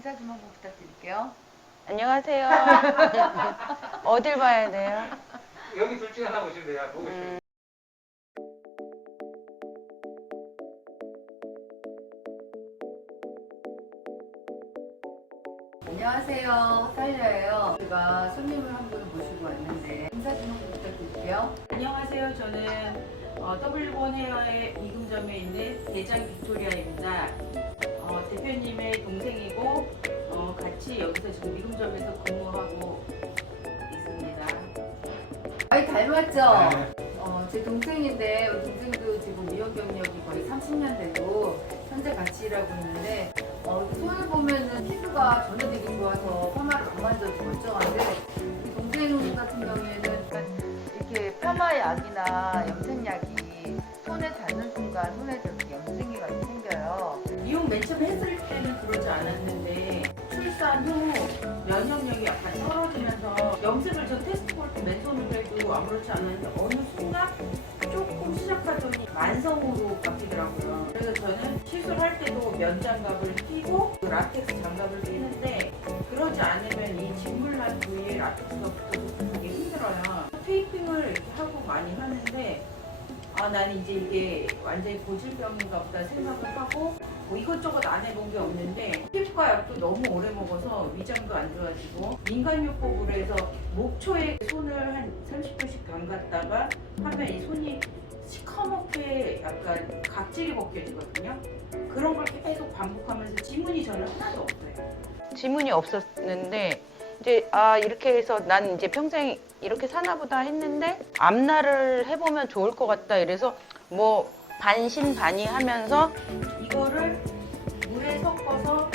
인사 좀 한번 부탁드릴게요. 안녕하세요. 어딜 봐야 돼요? 여기 둘 중에 하나 보시면 돼요. 보고 싶어요. 음, 안녕하세요. 사일라예요. 제가 손님을 한 분을 모시고 왔는데 인사 좀 한번 부탁드릴게요. 안녕하세요. 저는 어, W1 헤어의 이금점에 있는 대장 빅토리아입니다. 어, 대표님의 동생이고 어, 같이 여기서 지금 이금점에서 근무하고 있습니다. 아이 닮았죠? 네. 어, 제 동생인데 우리 동생도 지금 미용 경력이 거의 30년 되고 현재 같이 일하고 있는데 어, 손을 보면은 피부가 전혀 되게 좋아서 파마를 그만둬도 멀쩡한데 우리 동생 같은 경우에는 약간 이렇게 파마 약이나 염색 약이 했을 때는 그러지 않았는데 출산 후 면역력이 약간 떨어지면서 염색을 전 테스트 볼 때 맨손으로 해도 아무렇지 않았는데 어느 순간 조금 시작하더니 만성으로 바뀌더라고요. 그래서 저는 시술할 때도 면 장갑을 끼고 그 라텍스 장갑을 끼는데 그러지 않으면 이 짓물난 부위에 라텍스가 붙어서 되게 힘들어요. 테이핑을 이렇게 하고 많이 하는데 아, 나는 이제 이게 완전히 고질병인가 보다 생각을 하고 뭐 이것저것 안 해본 게 없는데 피부과 약도 너무 오래 먹어서 위장도 안 좋아지고 민간요법으로 해서 목초에 손을 한 30분씩 담갔다가 하면 이 손이 시커멓게 약간 각질이 벗겨지거든요. 그런 걸 계속 반복하면서 지문이 저는 하나도 없어요. 지문이 없었는데 이제 아 이렇게 해서 난 이제 평생 이렇게 사나 보다 했는데 앞날을 해보면 좋을 것 같다 이래서 뭐 반신반의하면서 이거를 물에 섞어서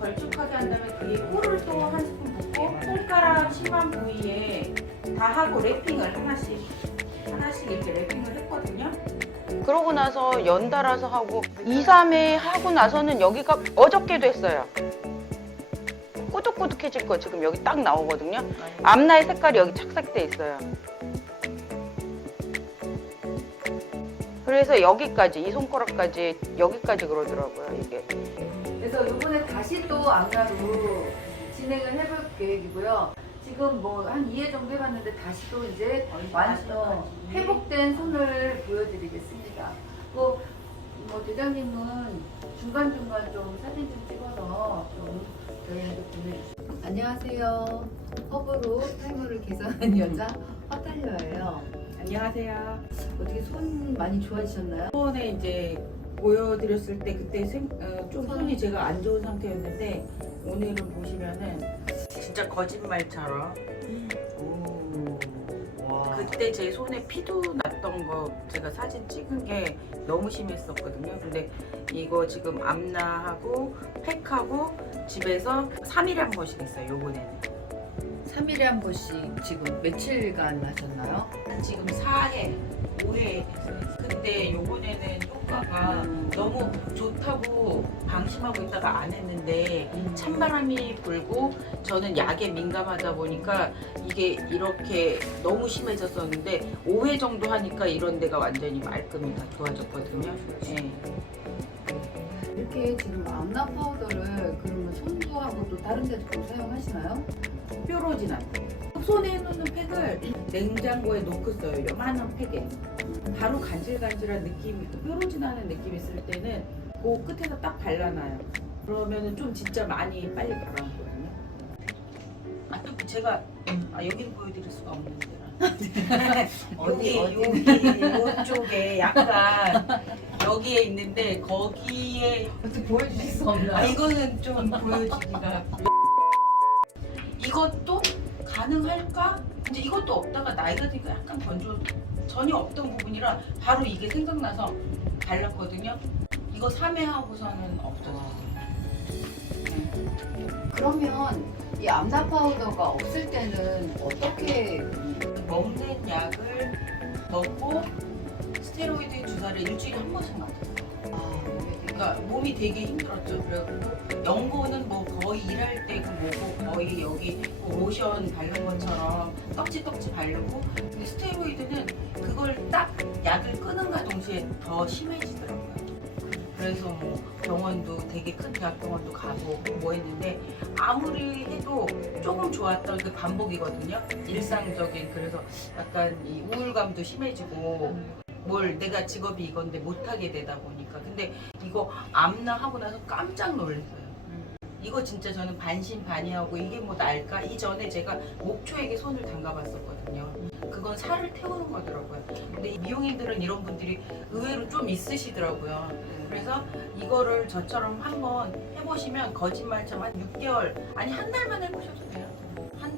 걸쭉하게 한 다음에 그에 꿀을 또 한 스푼 붓고 손가락 심한 부위에 다 하고 랩핑을 하나씩 하나씩 이렇게 랩핑을 했거든요. 그러고 나서 연달아서 하고 2, 3회 하고 나서는 여기가 어저께 됐어요. 꾸덕꾸덕해질 거 지금 여기 딱 나오거든요. 앞날 색깔이 여기 착색돼 있어요. 그래서 여기까지 이 손가락까지 여기까지 그러더라고요 이게. 그래서 이번에 다시 또 안가로 진행을 해볼 계획이고요. 지금 뭐 한 2회 정도 해봤는데 다시 또 이제 완, 어, 회복된 손을 보여드리겠습니다. 그, 뭐 대장님은 중간중간 좀 사진 좀 찍어서 좀 저희한테 보내주세요. 안녕하세요. 허브로 탈모를 개선한 여자 허탈녀예요. 안녕하세요. 어떻게 손 많이 좋아지셨나요? 이번에 이제 보여드렸을 때 그때 생, 어, 좀 손이 제가 안 좋은 상태였는데 오늘은 보시면은 진짜 거짓말처럼 오. 그때 제 손에 피도 났던 거 제가 사진 찍은 게 너무 심했었거든요. 근데 이거 지금 암나하고 팩하고 집에서 3일에 한 번씩 했어요. 요번에는. 3일에 한 번씩 지금 며칠간 하셨나요? 지금 4회, 5회 그때 요번에는 효과가 너무 좋다고 방심하고 있다가 안 했는데 찬바람이 불고 저는 약에 민감하다 보니까 이게 이렇게 너무 심해졌었는데 5회 정도 하니까 이런 데가 완전히 말끔히 다 좋아졌거든요. 예. 이렇게 지금 암나 파우더를 그러면 손부하고 또 다른 데도 또 사용하시나요? 뾰로진한테 손에 놓는 팩을 냉장고에 놓고 써요. 요만한 팩에 바로 간질간질한 느낌이 또 뾰로진하는 느낌이 있을 때는 그 끝에서 딱 발라놔요. 그러면은 좀 진짜 많이 빨리 가라앉거든요. 아 또 제가 아 여기는 보여드릴 수가 없는데 여기? 여기 이쪽에 약간 여기에 있는데 거기에 어떻게 보여주실 수아 없나요? 이거는 좀 보여주기가 이것도 가능할까? 이제 이것도 없다가 나이가 드니까 약간 건조 전혀 없던 부분이라 바로 이게 생각나서 발랐거든요. 이거 3회 하고서는 없어졌어요. 네. 그러면 이 암나 파우더가 없을 때는 어떻게 먹는 약을 먹고 스테로이드 주사를 일주일에 한 번씩 맞았어요. 아, 그러니까 몸이 되게 힘들었죠. 그래갖고 연고는 뭐 거의 일할 때그 뭐고 거의 여기 그 로션 바른 것처럼 떡지 떡지 바르고 근데 스테로이드는 그걸 딱 약을 끊은가 동시에 더 심해지더라고요. 그래서 뭐 병원도 되게 큰 대학 병원도 가고 뭐 했는데 아무리 해도 조금 좋았던 그 반복이거든요. 일상적인 그래서 약간 이 우울감도 심해지고 뭘 내가 직업이 이건데 못하게 되다 보니까 근데 이거 암나 하고 나서 깜짝 놀랐어요. 이거 진짜 저는 반신반의하고 이게 뭐 날까? 이전에 제가 목초에게 손을 담가봤었거든요. 그건 살을 태우는 거더라고요. 근데 이 미용인들은 이런 분들이 의외로 좀 있으시더라고요. 그래서 이거를 저처럼 한번 해보시면 거짓말처럼 한 6개월 아니 한 달만 해보셔도 돼요.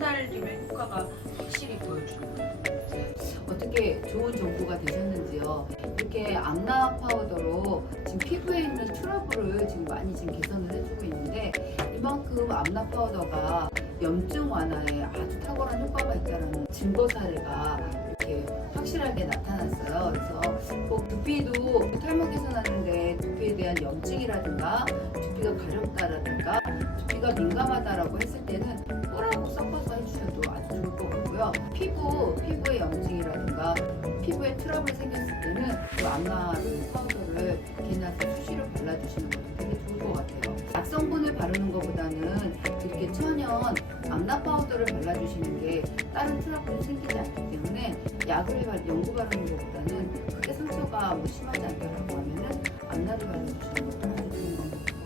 한달 뒤면 효과가 확실히 보여주는 거예요. 어떻게 좋은 정보가 되셨는지요? 이렇게 암나 파우더로 지금 피부에 있는 트러블을 지금 많이 지금 개선을 해주고 있는데 이만큼 암나 파우더가 염증 완화에 아주 탁월한 효과가 있다는 증거 사례가 이렇게 확실하게 나타났어요. 그래서 뭐 두피도 탈모 개선하는데 두피에 대한 염증이라든가 두피가 가렵다라든가 두피가 민감하다라고 했을 때는 꿀하고 섞어서 해주셔도 아주 좋을 것 같고요. 피부, 피부의 염증이라든가 피부에 트러블 생겼을 때는 그 암나를 파우더를 개나서 수시로 발라주시는 것도 되게 좋을 것 같아요. 약성분을 바르는 것보다는 이렇게 천연 암나 파우더를 발라주시는 게 다른 트러블이 생기지 않기 때문에 약을 발- 연고 바르는 것보다는 크게 상처가 뭐 심하지 않다라고 하면은 암나를 발라주시는 것도 아주 좋은 것 같아요.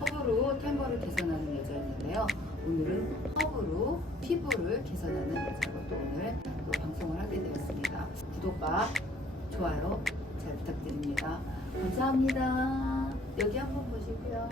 허브로 템버를 개선하는 여자였는데요. 오늘은 허브로 피부를 개선하는 또 오늘 또 방송을 하게 되었습니다. 구독과 좋아요 잘 부탁드립니다. 감사합니다. 여기 한번 보시고요.